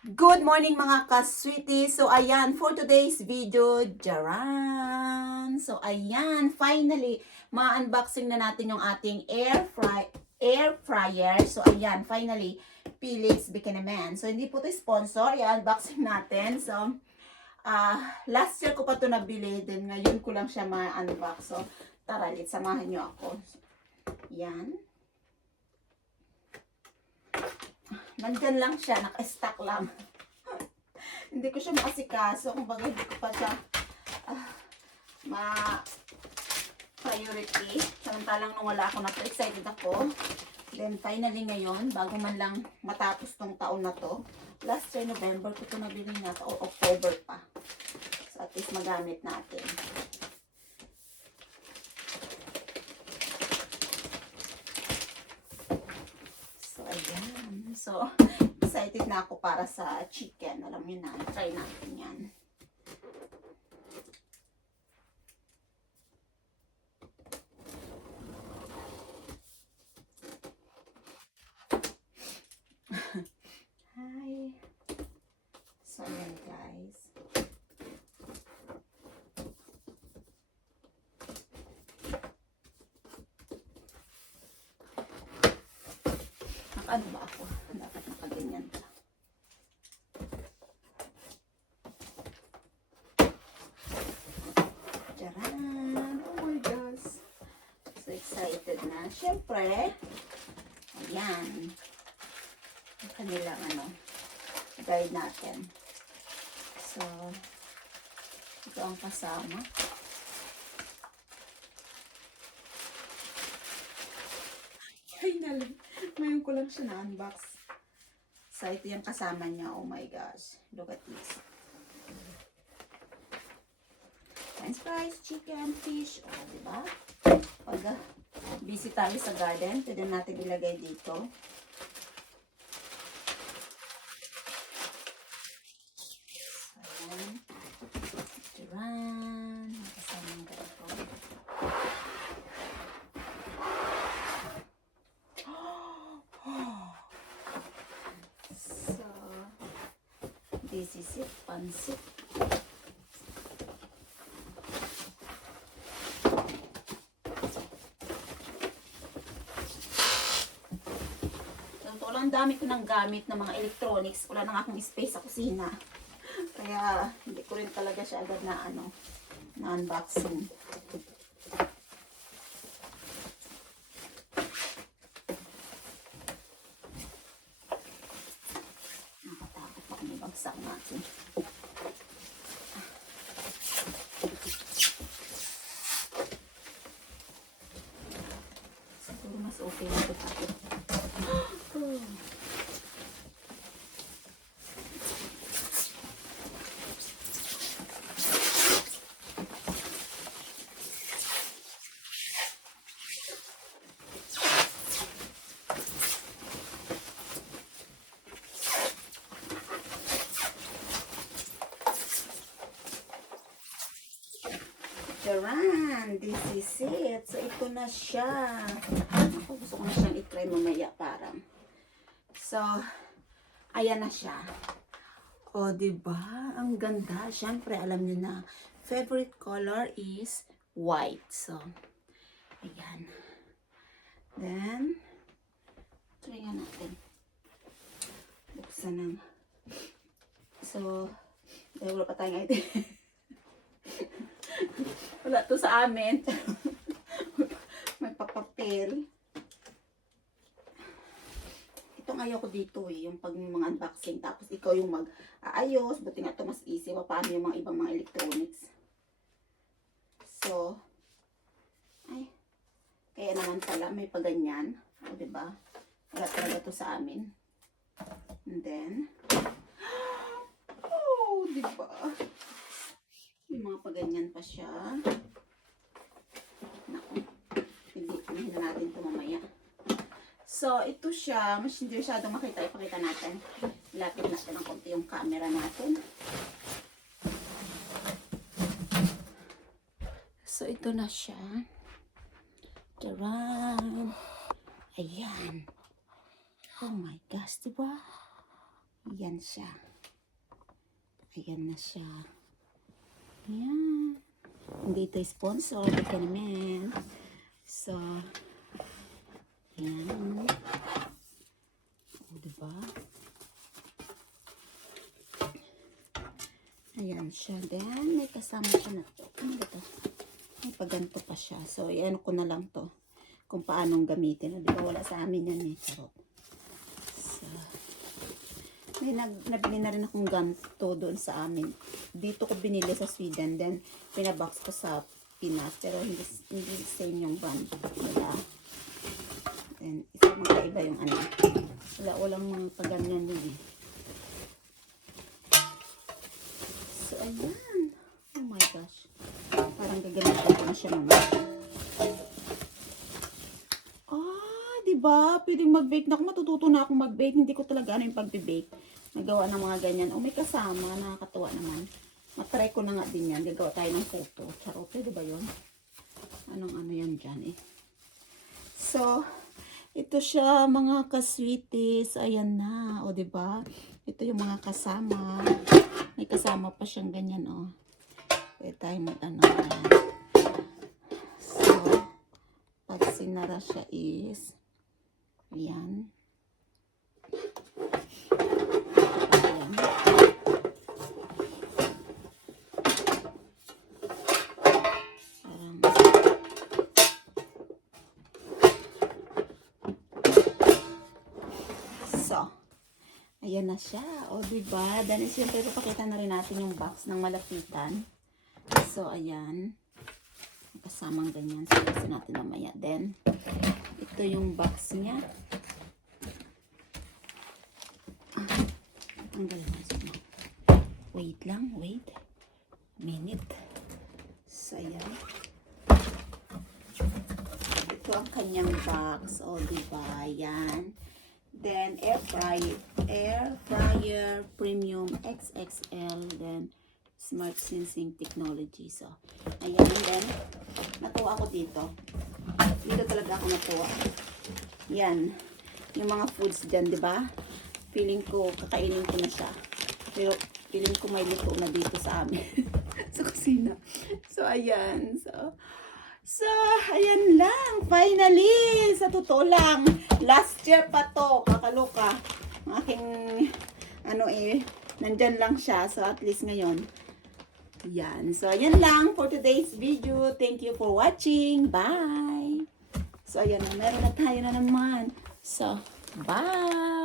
Good morning mga ka-sweetie. So ayan, for today's video, jaran. So ayan, finally, ma-unboxing na natin yung ating air fryer. So ayan, finally, Philips Bikiniman. So hindi po to sponsor, i-unboxing natin. So last year ko pa to nabili, then ngayon ko lang siya ma-unbox. So tara, let's samahan nyo ako. Yan. Nandyan lang siya, naka-stack lang. Hindi ko siya maasikaso, kumbaga hindi ko pa siya ma-priority. Samantalang nung wala ako, excited ako. Then finally ngayon, bago man lang matapos tong taon na to, last year November ko ito nabili na o October pa. So at least magamit natin. So ayan. So excited na ako para sa chicken. Alam niyo na, try natin yan. Hi. So ayan guys. Ano ba ako? Dapat nakaganyan pa. Tcharan! Oh my gosh! So excited na. Siyempre, ayan. Ang kanilang guide natin. So, ito ang kasama. Finally, ngayon ko lang siya na-unbox. So, ito yung kasama niya. Oh my gosh. Look at this. French fries, chicken, fish. Oh, diba? Pag busy tayo sa garden, pwede natin ilagay dito. Ayan. Tiran. Kasama yung ganito. So, this is it. Pansit. Ang dami ko ng gamit ng mga electronics. Wala nang akong space sa kusina. Kaya hindi ko rin talaga siya agad na na-unboxing. Nakatakot pa kung ibagsak natin. Siguro mas okay na ito tayo. Charan! This is it. So, ito na siya. Ako, gusto ko na siyang i-try mamaya parang. So, ayan na siya. O, diba? Ang ganda. Siyempre, alam niyo na, favorite color is white. So, ayan. Then, try nga natin. Buksan ng. So, dahil wala pa tayong idea. Wala to sa amin. May papapel. Itong ayaw ko dito yung pag mga unboxing. Tapos ikaw yung mag-aayos. Buti nga ito mas easy. Paano yung mga ibang mga electronics. So, ay. Kaya naman pala may paganyan. O, diba? Wala talaga to sa amin. And then, oh, diba? May mga paganyan pa siya. Naku. Pilihin na natin ito mamaya. So, ito siya. Mas hindi masyadong makita. Ipakita natin. Lapit natin ng konti yung camera natin. So, ito na siya. Taran! Ayan. Oh my gosh, diba? Yan siya. Ayan na siya. Ayan. Hindi ito sponsor. Ito naman. So, ayan. O, diba? Ayan siya. Then, may kasama siya na to. Ano ba ito? May paganto pa siya. So, ayan ko na lang to. Kung paanong gamitin. Di ba wala sa amin yan eh. Charot. So, may nabili na rin akong ganto doon sa amin. Dito ko binili sa Sweden. Then, pinabox ko sa Pinas. Pero hindi same yung brand. Wala. Then, isa magkaiba yung ano. Walang mga paganyan yun eh. So, ayan. Oh my gosh. Parang gagamitin ko na siya naman. Diba? Pwedeng mag-bake. Naku, matututo na akong mag-bake. Hindi ko talaga ano yung pag-bake. Nagawa ng mga ganyan. Oh, may kasama. Nakakatuwa naman. Matry ko na nga din yan. Gagawa tayo ng photo. Charot. Diba yun? Anong ano yan dyan eh. So, ito siya mga ka-sweeties. Ayan na. O, diba? Ito yung mga kasama. May kasama pa siyang ganyan, oh. Pwede tayo mag-ano. So, pag sinara siya is, ayan. Ayan. So, ayan na siya. O, diba? Then, siyempre, papakita na rin natin yung box ng malapitan. So, ayan. Kasamang ganyan. So, kasi natin mamaya. Then, ito yung box niya. Tanggal na siya. Wait lang. Wait. Minute. So, ayan. Ito ang kanyang box. O, diba? Ayan. Then, air fryer premium XXL. Then, smart sensing technology. So, ayan. Then, natuwa ako dito. Dito talaga ako natuwa. Yan. Yung mga foods dyan, di ba? Feeling ko, kakainin ko na siya. Pero, feeling ko may luto na dito sa amin. Sa kusina. So, ayan. So, ayan lang. Finally, sa totoo lang. Last year pa to. Kakaloka. Ang aking, nandyan lang siya. So, at least ngayon. Yan. So, ayan lang for today's video. Thank you for watching. Bye! So, ayan na. Meron na tayo na naman. So, bye!